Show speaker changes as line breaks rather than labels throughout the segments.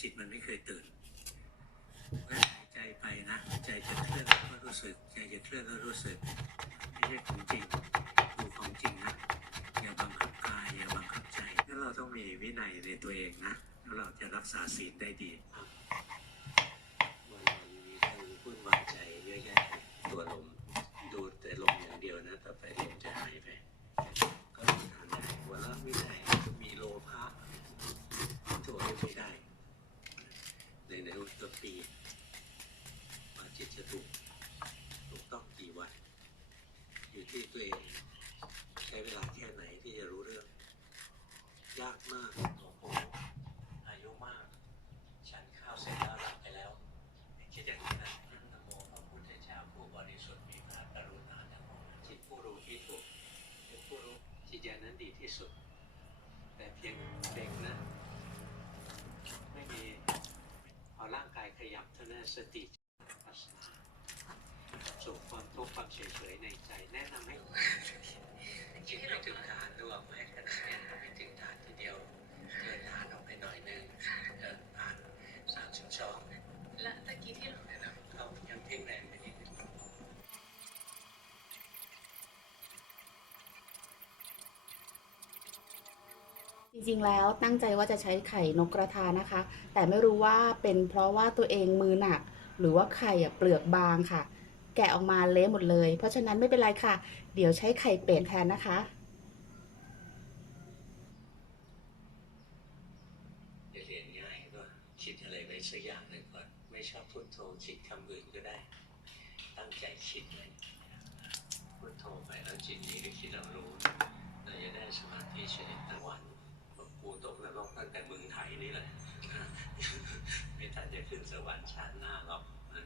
จิตมันไม่เคยตื่นหายใจไปนะ ใจจะเคลื่อนก็รู้สึก ใจจะเคลื่อนก็รู้สึก ไม่ใช่ของจริง ดูของจริงนะ อย่าบังคับกาย อย่าบังคับใจถ้าเราต้องมีวินัยในตัวเองนะ แล้วเราจะรักษาศีลได้ดีวันวันมีเรื่องวุ่นวายใจเยอะแยะตัวลมดูแต่ลมอย่างเดียวนะต่อไปลมจะหายไป ก็รู้ทานได้หัวเราะไม่ได้จะมีโลภะโทษไม่ได้ ในในอุตตปีว่าจิตจะถูกถูกต้องกี่วัน อยู่ ที่ตัวเองใช้เวลาแค่ไหนที่จะรู้เรื่อง ยากมากโอ้โหอายุมาก ฉันข้าวเสร็จแล้วหลับไปแล้วคิดอย่างนี้นะนโมพระพุทธเจ้าผู้บริสุทธิ์มีพระกรุณาทั้งหมดจิตผู้รู้ที่ถูกเป็นผู้รู้ที่อย่างนั้นดีที่สุด แต่เพียงเด็กนะ ไม่มีเอาร่างกายขยับเท่านั้นสติปัสนา สุขความทุกข์ความเฉยในใจแนะนำให้จิตไม่ถึงฐานดูออกไหมขณะเนี้ยไม่ถึงฐานทีเดียวเกินฐานออกไปหน่อยนึงเกินฐานสามสิบสอง
และตะกี้ที่เรา
เขายังเพ่งแรงไปนิดนึง
จริงๆ แล้วตั้งใจว่าจะใช้ไข่นกกระทานะคะ แต่ไม่รู้ว่าเป็นเพราะว่าตัวเองมือหนัก หรือว่าไข่เปลือกบางค่ะ แกะออกมาเละหมดเลย เพราะฉะนั้นไม่เป็นไรค่ะ เดี๋ยวใช้ไข่เป็ดแทนนะคะ
จะเรียนง่ายก็คิดอะไรไว้สักอย่างหนึ่งก่อน ไม่ชอบพุทโธคิดคำอื่นก็ได้ ตั้งใจคิดเลยพุทโธไปแล้วจิตนี้ก็คิดเรารู้ เราจะได้สมาธิชนิดตะวันบอกกูตกนรกตั้งแต่มืองไทยนี่แหละ ไม่ทันจะขึ้นสวรรค์ชาติหน้าหรอกนะ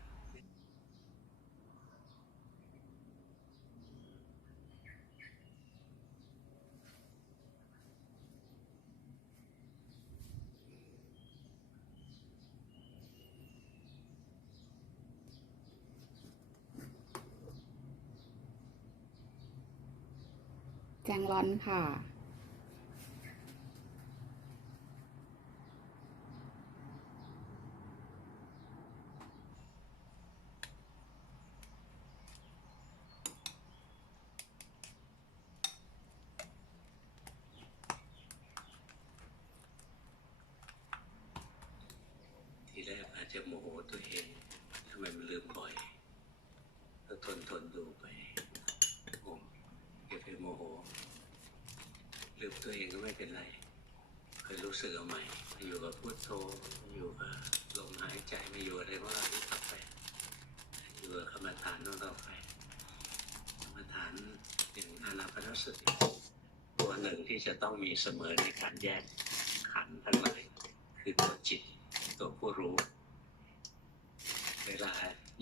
แจงร้อนค่ะ
ทีแรกอาจจะโมโหตัวเองทำไมมันลืมบ่อยก็ทนทนดูไปโอ้อย่าไปโมโห ลืมตัวเองก็ไม่เป็นไรเคยรู้สึกเอาใหม่มาอยู่กับพุทโธมาอยู่กับลมหายใจมาอยู่อะไรว่าเราต่อไปอยู่กับกรรมฐานของเราไปกรรมฐานอย่างอานาปนสติตัวหนึ่งที่จะต้องมีเสมอในการแยกขันธ์ทั้งหลายคือตัวจิตตัวผู้รู้ เวลา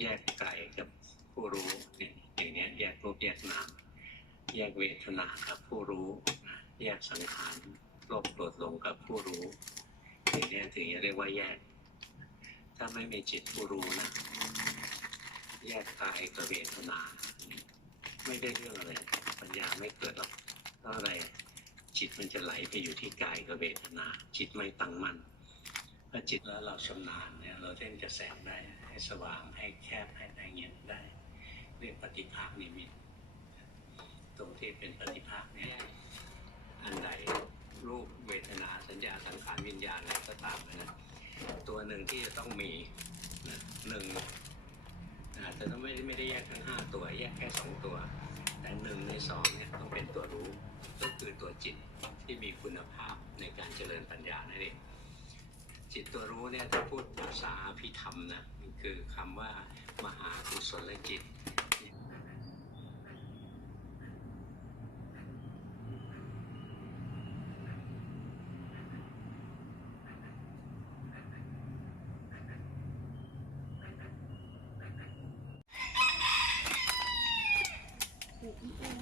แยกกายกับผู้รู้เนี่ยอย่างนี้แยกรูปแยกนามแยกเวทนากับผู้รู้นะ แยกสังขารโลภโกรธลงกับผู้รู้อย่างเนี้ยถึงจะเรียกว่าแยก ถ้าไม่มีจิตผู้รู้นะแยกกายกับเวทนา ไม่ได้เรื่องอะไร ปัญญาไม่เกิดหรอกเพราะอะไรจิตมันจะไหลไปอยู่ที่กายกับเวทนา จิตไม่ตั้งมั่นถ้าจิตแล้วเราชำนาญเนี่ยเราเล่นกระแสงได้ให้สว่างให้แคบให้อะไรเงี้ยได้เรียกปฏิภาคนิมิตตรงที่เป็นปฏิภาคเนี่ย อันใดรูปเวทนาสัญญาสังขารวิญญาณอะไรก็ตามนะตัวหนึ่งที่จะต้องมีนะหนึ่งอาจจะต้องไม่ได้ไม่ได้แยกทั้งห้าตัวแยกแค่สองตัว แต่หนึ่งในสองเนี่ยต้องเป็นตัวรู้ก็คือตัวจิตที่มีคุณภาพในการเจริญปัญญานั่นเองจิตตัวรู้เนี่ยถ้าพูดภาษาพิธรรมนะมันคือคำว่ามหากุศลจิต Thank you.